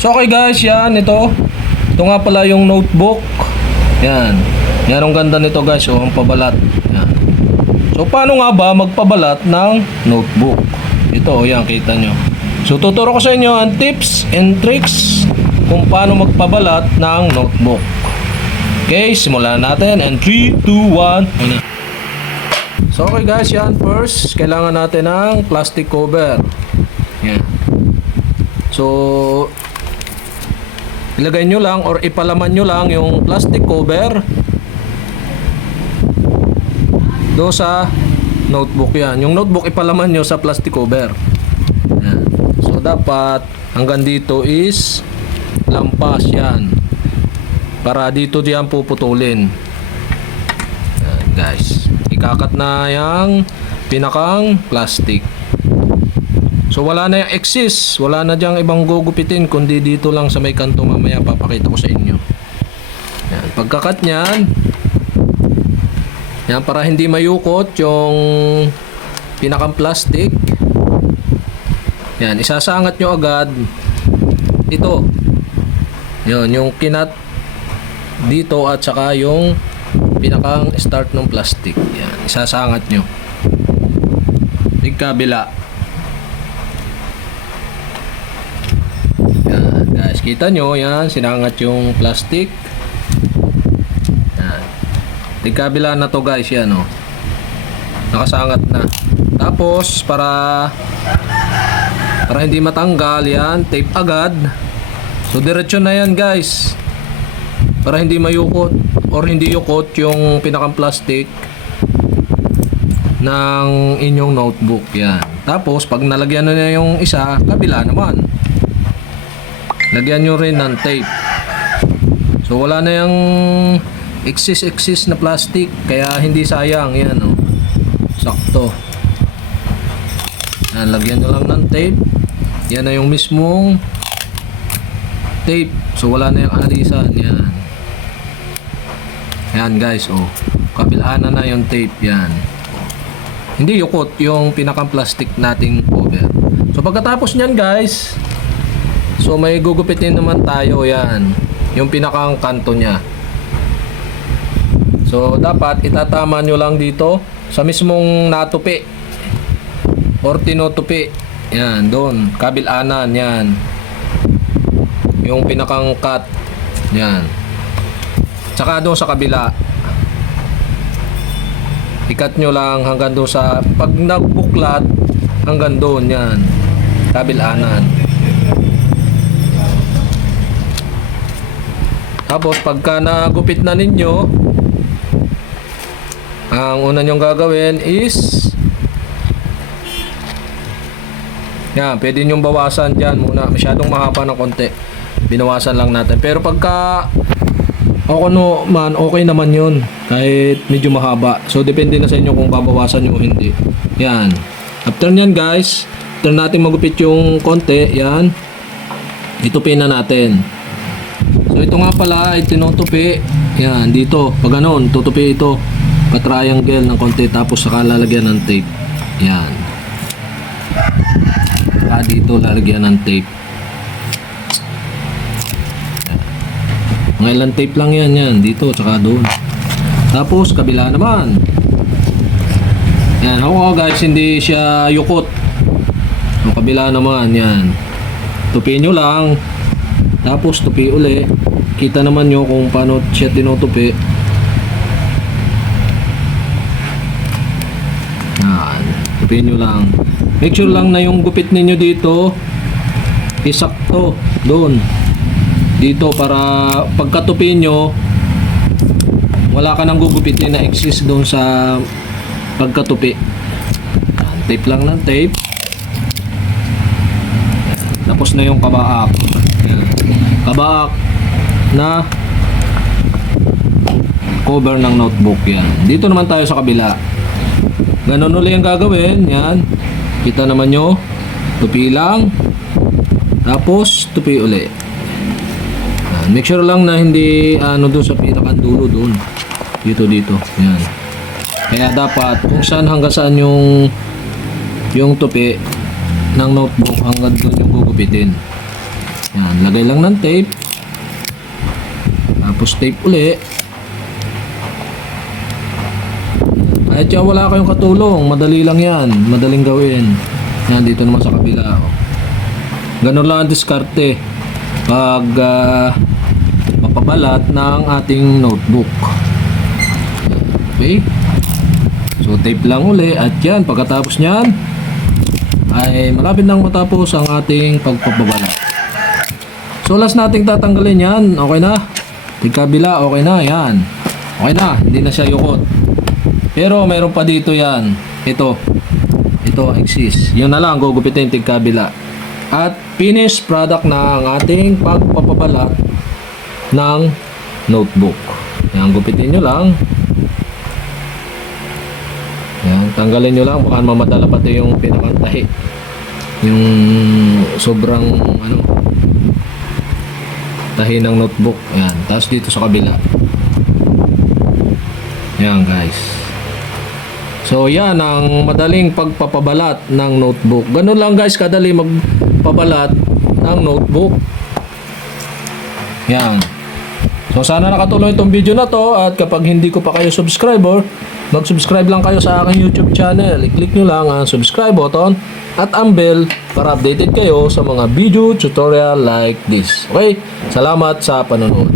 So okay guys, yan ito. Ito nga pala yung notebook. Yan. Yan ang ganda nito guys, oh, ang pabalat. Yan. So paano nga ba magpabalat ng notebook? Ito, oh, yan kita nyo. So tuturo ko sa inyo ang tips and tricks kung paano magpabalat ng notebook. Okay, simulan natin and 3, 2, 1. So okay guys, yan first, kailangan natin ng plastic cover. Yan. So ilagay nyo lang or ipalaman nyo lang yung plastic cover do sa notebook yan. Yung notebook ipalaman nyo sa plastic cover. Yan. So dapat hanggang dito is lampas yan. Para dito diyan puputulin. Yan guys. Ikakat na yung pinakang plastic. So wala na yung excess. Wala na diyang ibang gugupitin kundi dito lang sa may kanto, mamaya papakita ko sa inyo. Yan. Pagkakat nyan, yan, para hindi mayukot yung pinakang plastic. Yan, isasangat nyo agad ito. Yun, yung kinat dito at saka yung pinakang start ng plastic. Yan, isasangat nyo. Kabila. Yan, guys, kita nyo, yan, sinangat yung plastic. Yan. Kabila na to guys, yan, oh. Nakasangat na. Tapos, para hindi matanggal, yan, tape agad. So, diretso na yan, guys. Para hindi mayukot or hindi yukot yung pinakang plastic ng inyong notebook. Yan. Tapos, pag nalagyan na yung isa, kabila naman. Lagyan nyo rin ng tape. So, wala na yung excess na plastic. Kaya, hindi sayang. Yan, oh. Sakto. Yan, lagyan nyo lang ng tape. Yan na yung mismong tape. So, wala na yung alisan. Yan. Yan guys, oh. Kabilaan na yung tape, yan. Hindi yukot yung pinakang plastic nating cover. So pagkatapos niyan guys, so may gugupitin naman tayo, yan. Yung pinakang kanto niya. So dapat itatama nyo lang dito sa mismong natupi or tinutupi. Yan, doon, kabilanan, yan. Yung pinakang cut, yan. Tsaka doon sa kabila, ikat nyo lang hanggang doon sa, pag nagbuklat, hanggang doon, yan, kabilanan. Tapos pagka nagupit na ninyo, ang una nyong gagawin is, yan, pwede nyong bawasan dyan muna, masyadong mahaba ng konti, binawasan lang natin. Pero pagka no man, okay naman yun kahit medyo mahaba. So depende na sa inyo kung babawasan nyo o hindi. Yan. After nyan guys, after natin magupit yung konti, yan, itupin na natin. So ito nga pala ay tinutupi. Yan, dito, pag ganon, tutupi ito pa-triangle ng konti, tapos saka lalagyan ng tape. Yan. Saka dito lalagyan ng tape. Mga ilang tape lang yan, dito, tsaka doon. Tapos, kabila naman. Yan, ako guys, hindi siya yukot. Ang kabila naman, yan. Tupi nyo lang. Tapos, tupi uli. Kita naman nyo kung paano siya tinutupi. Yan, tupi nyo lang. Make sure lang na yung gupit ninyo dito, isakto, doon. Dito para pagkatupi nyo, wala ka nang gugupitin na excess doon sa pagkatupi. Tape lang ng tape. Tapos na yung kabaak. Kabaak na cover ng notebook, yan. Dito naman tayo sa kabila. Ganon ulit ang gagawin, yan. Kita naman nyo, tupi lang. Tapos tupi ulit. Make sure lang na hindi doon sa pinakadulo doon. Dito. Yan. Kaya dapat kung saan hanggang saan yung tupi ng notebook hanggang doon yung gugupitin. Yan, lagay lang ng tape. Tapos tape uli. Kahit yan wala kayong katulong, madali lang yan. Madaling gawin. Yan, dito naman sa kabila. Ganun lang ang diskarte pag mapabalat ng ating notebook. Okay. So tape lang uli. At yan, pagkatapos nyan ay malapit nang matapos ang ating pagpapabalat. So last nating tatanggalin yan. Okay na? Tigkabila, okay na. Yan. Okay na, hindi na siya yukot. Pero mayroon pa dito yan. Ito exist. Yun na lang, gugupitin tigkabila. At finished product na ang ating pagpapabalat ng notebook. Yan, gupitin nyo lang. Yan, tanggalin nyo lang. Baka mamadala pati yung pinakantahi. Yung sobrang tahi ng notebook. Yan, tapos dito sa kabila. Yan guys. So yan ang madaling pagpapabalat ng notebook. Ganun lang guys kadali magpabalat ng notebook. Yan. So sana nakatulong itong video na to, at kapag hindi ko pa kayo subscriber, mag-subscribe lang kayo sa aking YouTube channel. I-click nyo lang ang subscribe button at ang bell para updated kayo sa mga video tutorial like this. Okay? Salamat sa panonood.